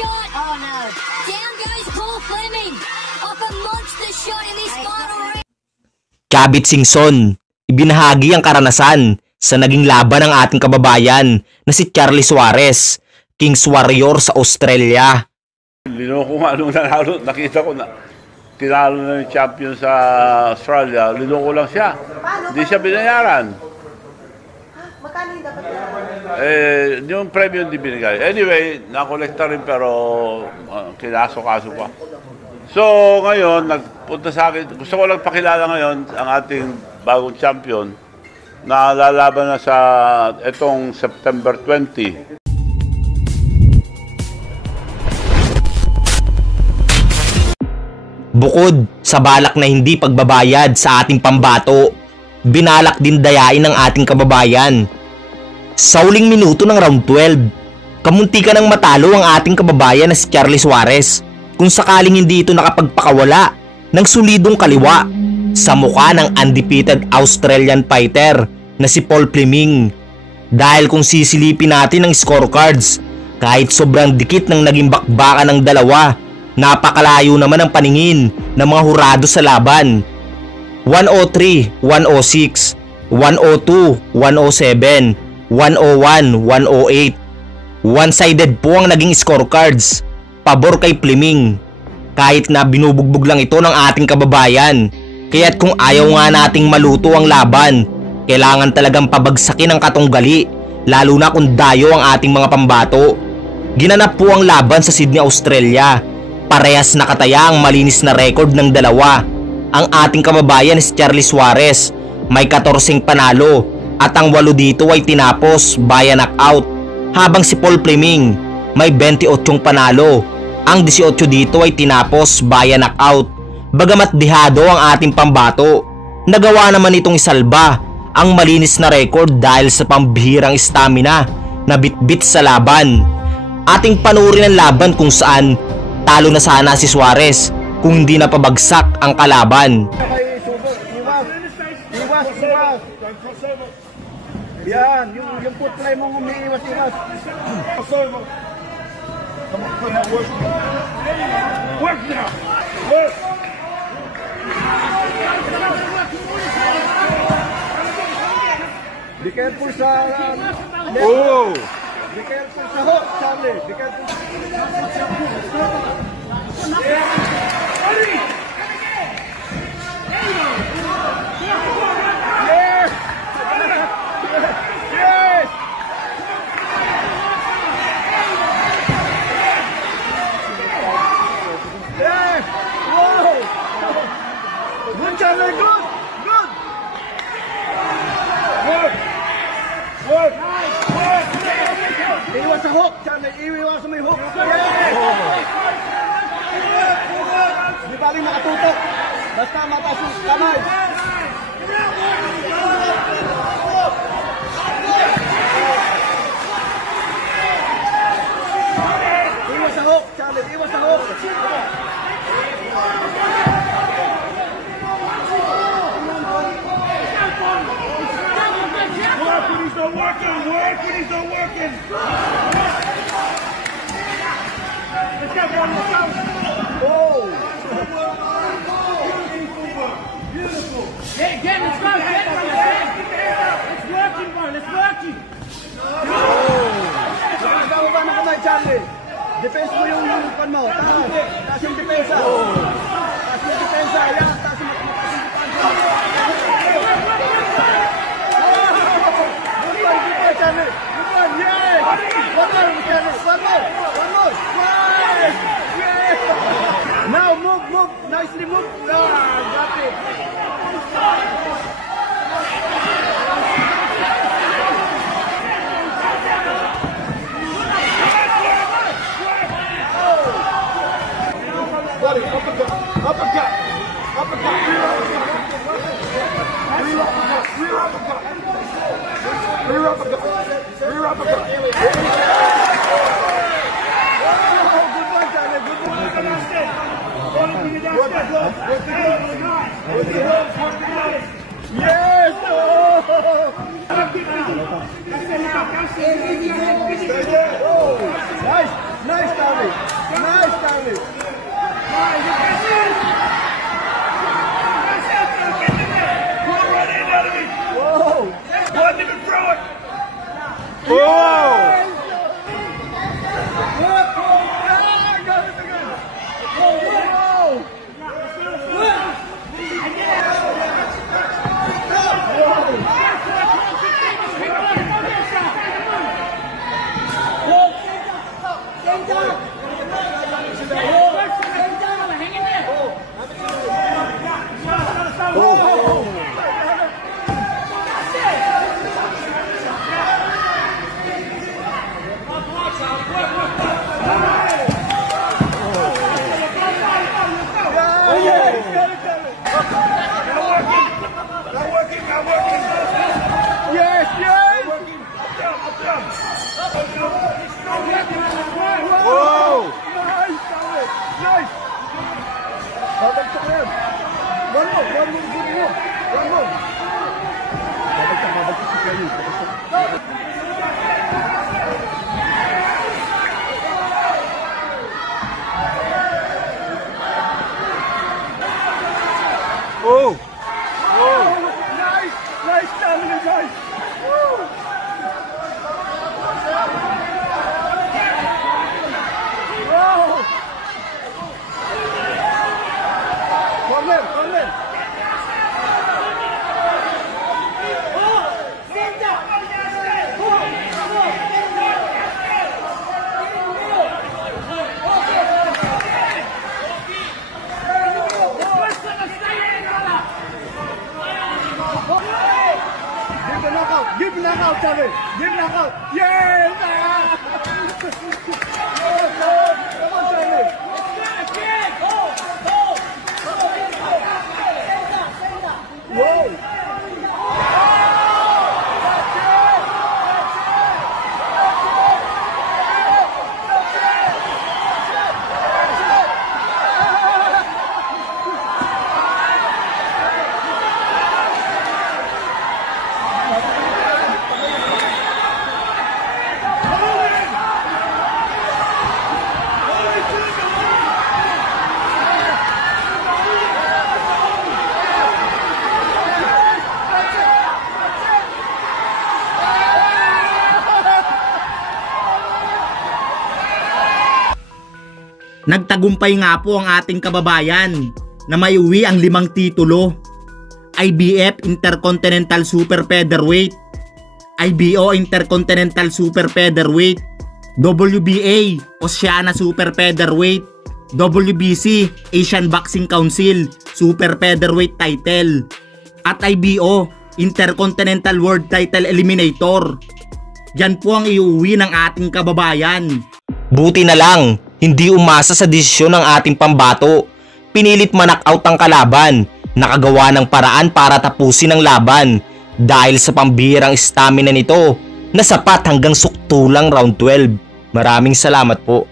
shot. Oh no. Down goes Paul Fleming. Off a monster shot in this final round. Chavit Singson, ibinahagi ang karanasan sa naging laban ng ating kababayan na si Charlie Suarez, Kings Warrior sa Australia. Linoko nga nung nanalo, nakita ko na tinalo na yung champion sa Australia, linoko lang siya. Hindi siya binayaran. Magkano yung dapat binayaran? Yung premium hindi binigay. Anyway, nakolekta rin pero kinaso-kaso pa. So ngayon, nagpunta sa akin, gusto ko lang pakilala ngayon ang ating bagong champion na lalaban na sa itong September 20. Bukod sa balak na hindi pagbabayad sa ating pambato, binalak din dayain ng ating kababayan. Sa huling minuto ng round 12, kamuntikan ng matalo ang ating kababayan na si Charlie Suarez kung sakaling hindi ito nakapagpakawala ng solidong kaliwa sa mukha ng undefeated Australian fighter na si Paul Fleming. Dahil kung sisilipin natin ang scorecards, kahit sobrang dikit ng naging bakbakan ng dalawa, napakalayo naman ang paningin ng mga hurado sa laban. 103, 106, 102, 107, 101, 108. One-sided po ang naging scorecards, pabor kay Fleming. Kahit na binubugbog lang ito ng ating kababayan. Kaya't kung ayaw nga nating maluto ang laban, kailangan talagang pabagsakin ang katunggali, lalo na kung dayo ang ating mga pambato. Ginanap po ang laban sa Sydney, Australia. Parehas nakataya ang malinis na record ng dalawa. Ang ating kababayan si Charlie Suarez may 14 panalo at ang 8 dito ay tinapos via knockout, habang si Paul Fleming may 28 panalo. Ang 18 dito ay tinapos via knockout. Bagamat dihado ang ating pambato, nagawa naman itong isalba ang malinis na record dahil sa pambihirang stamina na bitbit sa laban. Ating panurin ang laban kung saan talo na sana si Suarez kung hindi na pabagsak ang kalaban. Yan, yung putlay mong umiiwas-iwas. Work now! Work! Be careful sa... Oh! Be careful sa hook, Charlie. Be careful. Good, Charlie, good! Good! Work! Work! Work! Iwas sa hook, Charlie. Iwas sa may hook. Di ba rin makatutok? Basta mataas yung kamay. Iwas sa hook, Charlie. Iwas sa hook. He's not working, work when he's not working. Let's go, boy, let's go. Oh. Beautiful. Get, let's go, get, it's working, boy, it's working. Ikaw ba na kamay, Charlie? Defense mo yung pan mo. Taas yung depensa. Taas yung depensa. Ayan, taas yung Charlie, good one, yes! One more, Charlie, one more! Yes! Yes! Now move, nicely move! Got it! Buddy, uppercut! Rear uppercut! Yes! Nice! Nice, Tommy. Nice, Tommy. Whoa. Wasn't even throw it. Whoa. Yes, yes. Whoa. Nice, nice. Babagsak na yan. One more, good move. One more. Babagsak si Kelly. Oh. Oh. Nice. Nice stamina, guys. Woo. Wow. Corner. Give knockout, Charlie. Give knockout. Yes! Come on, Charlie. Whoa! Nagtagumpay nga po ang ating kababayan na may uwi ang 5 titulo. IBF Intercontinental Super Featherweight, IBO Intercontinental Super Featherweight, WBA Oceania Super Featherweight, WBC Asian Boxing Council Super Featherweight title, at IBO Intercontinental World Title Eliminator. Yan po ang iuwi ng ating kababayan. Buti na lang, hindi umasa sa desisyon ng ating pambato. Pinilit ma-knockout ang kalaban, nakagawa ng paraan para tapusin ang laban dahil sa pambihirang stamina nito na sapat hanggang suktulang round 12. Maraming salamat po.